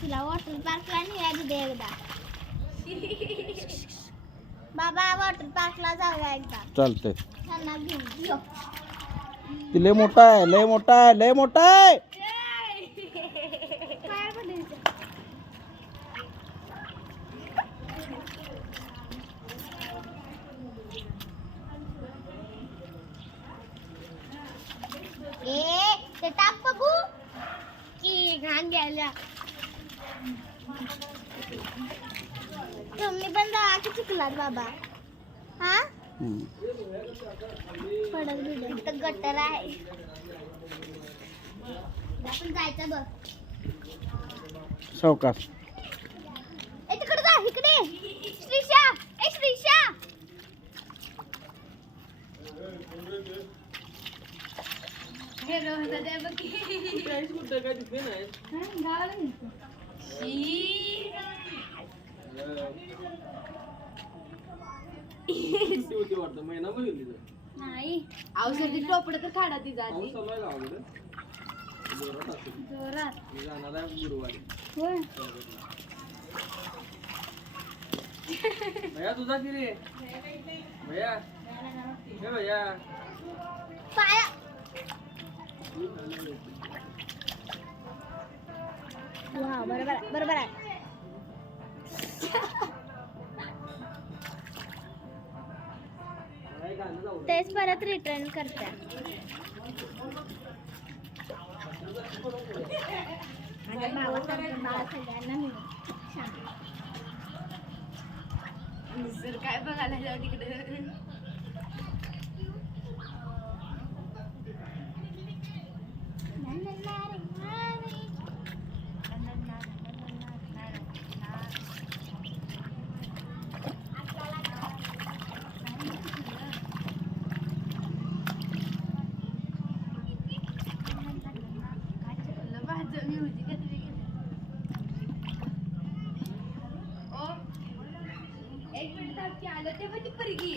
तुला वॉटर पार्कला न्यायला दे एकदा. बाबा वॉटर पार्कला जाऊया एकदा. चालतंय. त्यांना घेऊन यो. ती लय मोठा आहे, लय मोठा आहे, लय मोठा आहे. काय बोलायचं? ते टाक बघू की घाण घ्यायला. तुम्ही पण जा की चुकलात बाबा. हा पडत बिडत तर गटर आहे. आपण जायचं बघ. सावकाश. ए तिकडे जा, इकडे श्रीशा. ए श्रीशा नाही औषधी टोपडं तर काढा ती जाती जोरात. होय भैया तुझा की रे भैया हे भैया पाया वा बरोबर आहे, बरोबर आहे. तेच परत रिटर्न करते. माझ्या भावासारखं बाळ सगळ्यांना मिळेल. जर काय बघायला जाऊ तिकडे एक मिनिट आलं ते पण ती परगी.